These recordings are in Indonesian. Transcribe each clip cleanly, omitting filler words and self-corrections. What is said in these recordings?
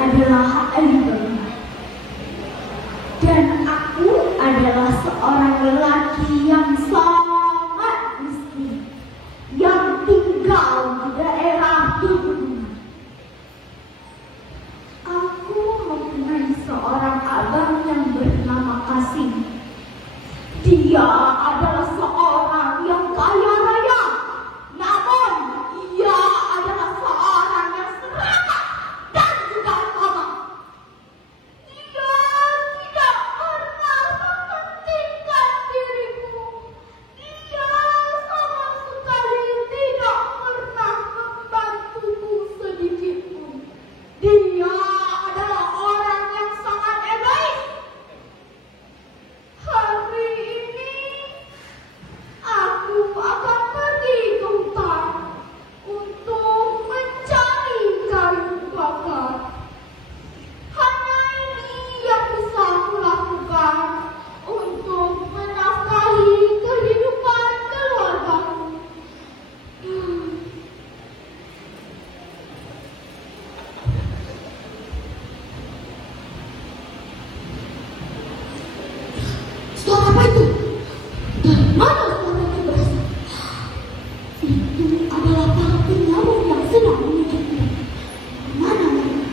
adalah Aiba. Dan aku adalah seorang lelaki yang sangat miskin, yang tinggal di daerah pegunungan. Aku mempunyai seorang abang yang bernama Kasim. Dia adalah seorang yang kaya raya, namun ia adalah seorang yang serakah dan juga lemah. Dia tidak pernah mementingkan dirimu. Dia sama sekali tidak pernah membantuku sedikit pun. Dia adalah orang yang sangat egois. Hari ini aku akan pergi ke hutan untuk mencari kayu bakar. Hanya ini yang bisa kulakukan untuk menafkahi kehidupan keluargaku. Suara apa itu? Dari mana suara itu berasal? Itu adalah para penyamuk yang sedang mengejarku. Kemana mereka?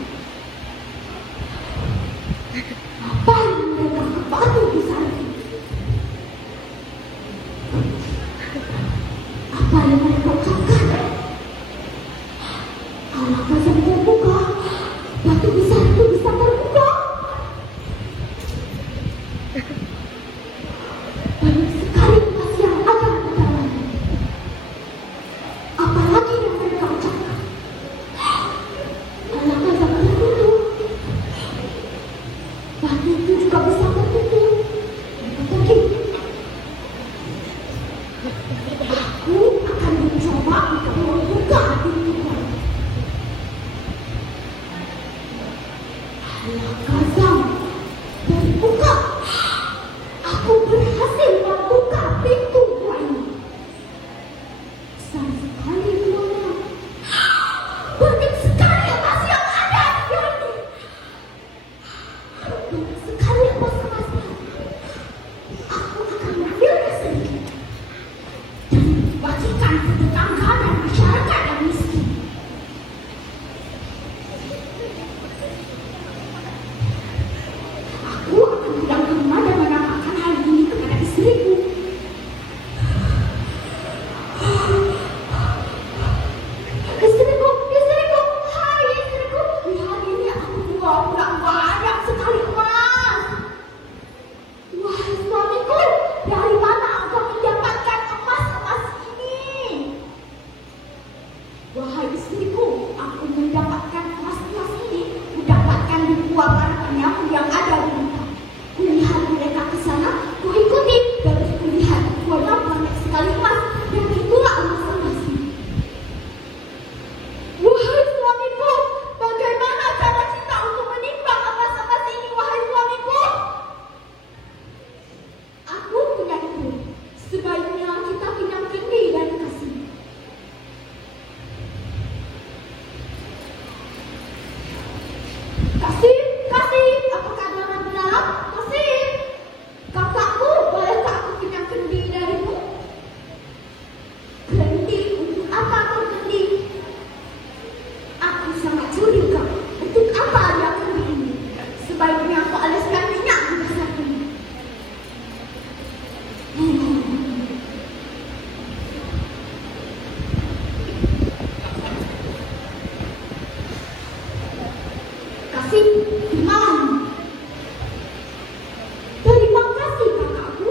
Ngapain mereka ke batu di sana? Apa yang mereka ucapkan? Kalau pasar terbuka, batu besar itu bisa terbuka. Banyak sekali emas yang akan ke dalamnya. Apalagi yang mereka ucapkan? Kalau pasar tertutup, batu itu juga bisa tertutup. Mereka pergi. Aku akan mencoba untuk membuka pintu. Allah Kazam terbuka. Aku berhasil membuka pintu gua ini. Besar sekali guanya. Banyak sekali emas yang ada di sini. Banyak sekali emas-emasnya. Aku akan mengambilnya sedikit dan bagikan ke tetangga dan masyarakat yang miskin. Aku akan pulang ke rumah dan menampakkan hal ini kepada istriku. Istriku, hai istriku, lihat ini aku pulang banyak sekali emas. Wahai suamiku, dari mana engkau mendapatkan emas-emas ini? Wahai istriku, aku mendapatkan emas-emas ini, kudapatkan di gua para penyamuk yang ada di hutan. Kulihat mereka ke sana, kuikuti, terus kulihat guanya banyak sekali emas, dan itulah emas-emas ini. Wahai suamiku, bagaimana cara kita untuk menimbang emas-emas ini, wahai suamiku? Aku punya ide. Sebaiknya kita pinjam kendi dan kasih. Kasih, apa kabar di dalam? Kasih, kakakku, bolehkah aku pinjam kendi darimu? Kendi? Untuk apa kau kendi? Aku sangat curiga. Untuk apa dia kendi ini? Sebaiknya aku oleskan minyak di dasar kendi. Kasih, gimana? Terima kasih kakakku.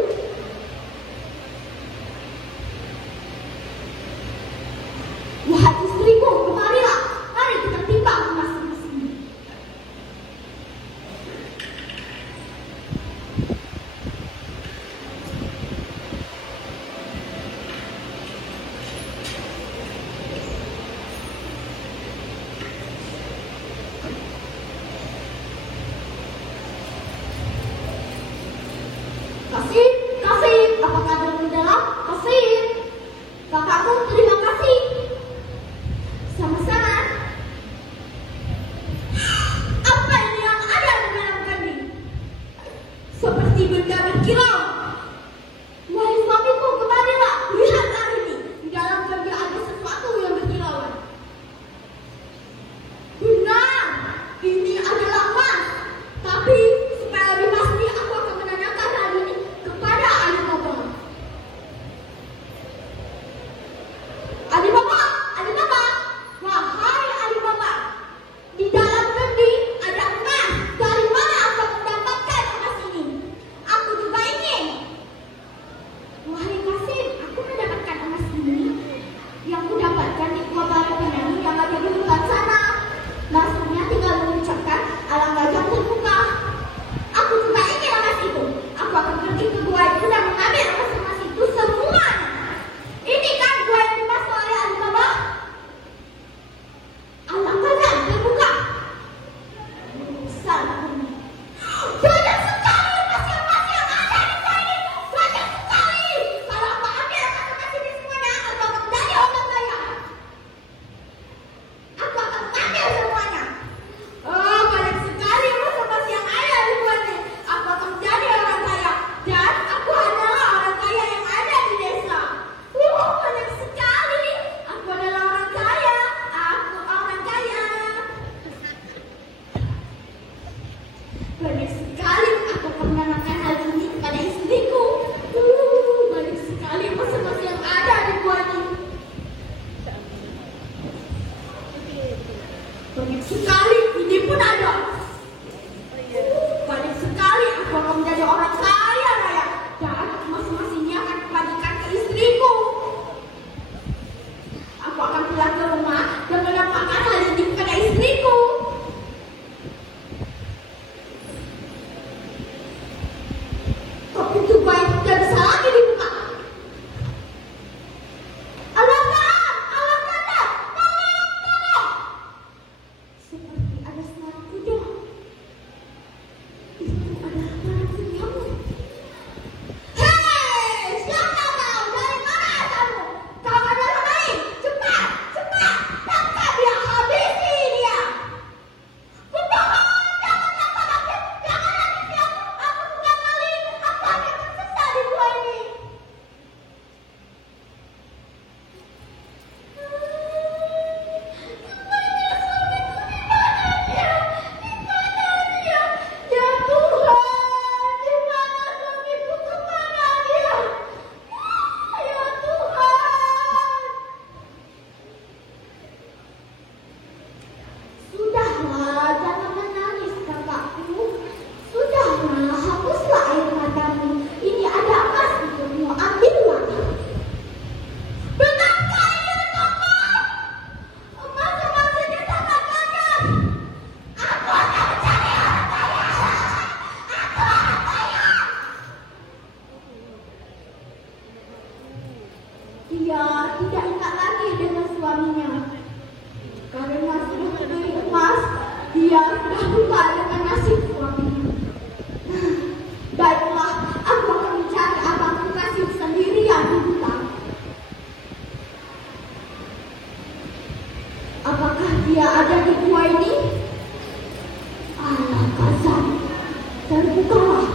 Wahai istriku, kemarilah. Mari kita timbang emas-emas ini. Seperti ada suara kuda. Itu adalah para penyamu. Hei, siapa kau? Dari mana asalmu? Kau adalah maling. Cepat, cepat, tangkap dia, habisi dia. Kumohon, jangan tangkap aku. Jangan habisi aku. Aku bukan maling. Aku hanya tersesat di gua ini. Sudahlah, jangan menangis kakakku. Sudahlah, hapuslah air matamu. Ini ada emas untukmu, ambillah. Benarkah ini untukmu? Emas-emas ini sangat banyak. Aku akan mencari orang kaya. Aku orang kaya. Dia tidak ingat lagi dengan suaminya. Karena sudah membeli emas, dia sudah lupa dengan nasib suaminya. Baiklah, aku akan mencari abangku Kasim sendirian di hutan. Apakah dia ada di gua ini? Alah, Kasim, terbukalah.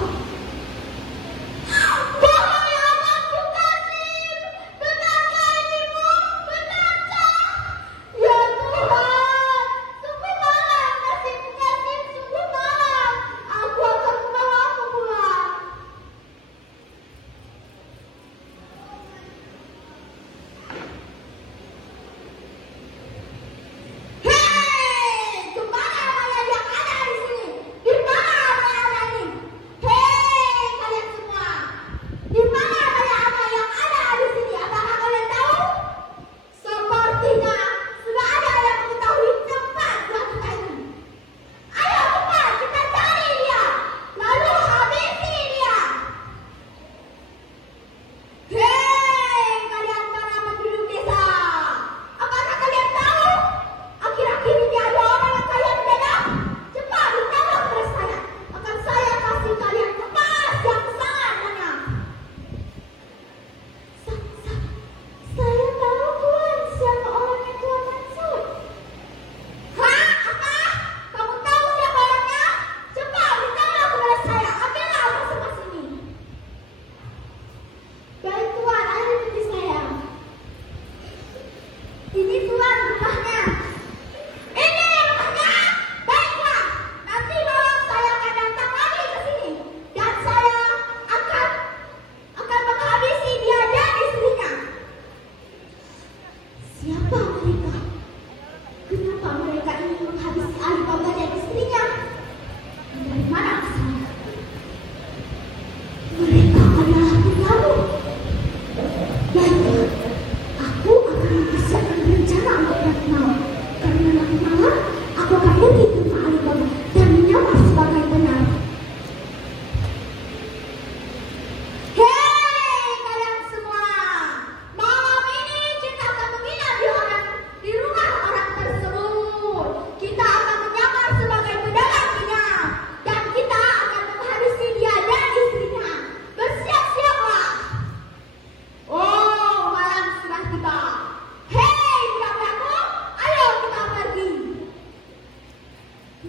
Siapa mereka? Kenapa mereka ingin menghabisi Alibaba dan istrinya? Dari mana asalnya? Mereka adalah penyamu. Baiklah, aku akan mempersiapkan rencana untuk nanti malam. Karena nanti malam aku akan pergi ke rumah Alibaba dan menyamar sebagai penyamu.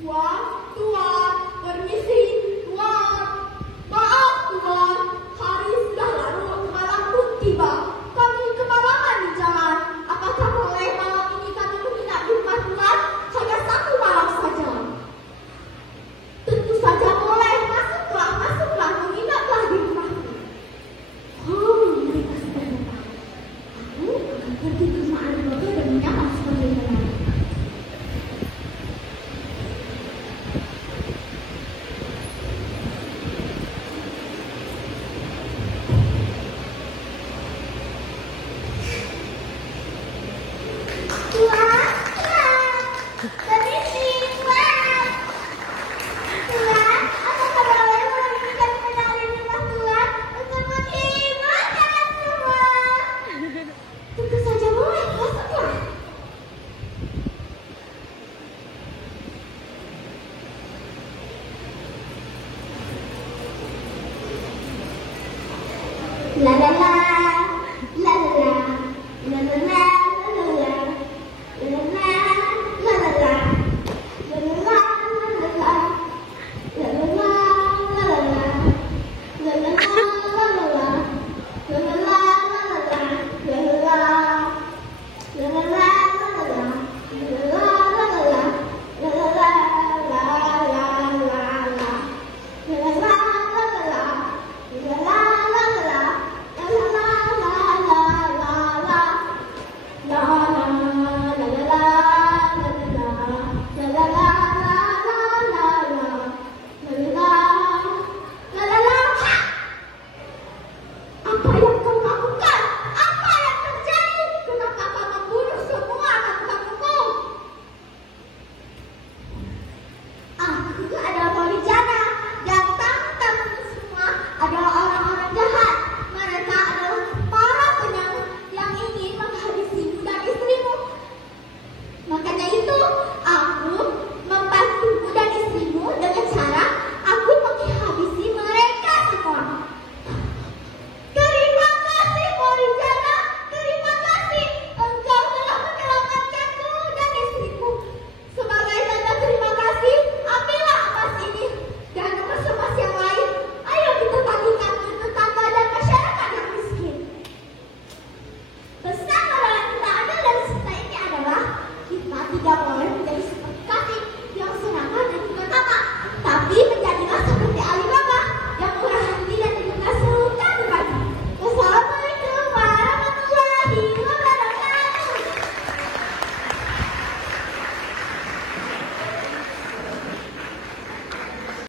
Wow.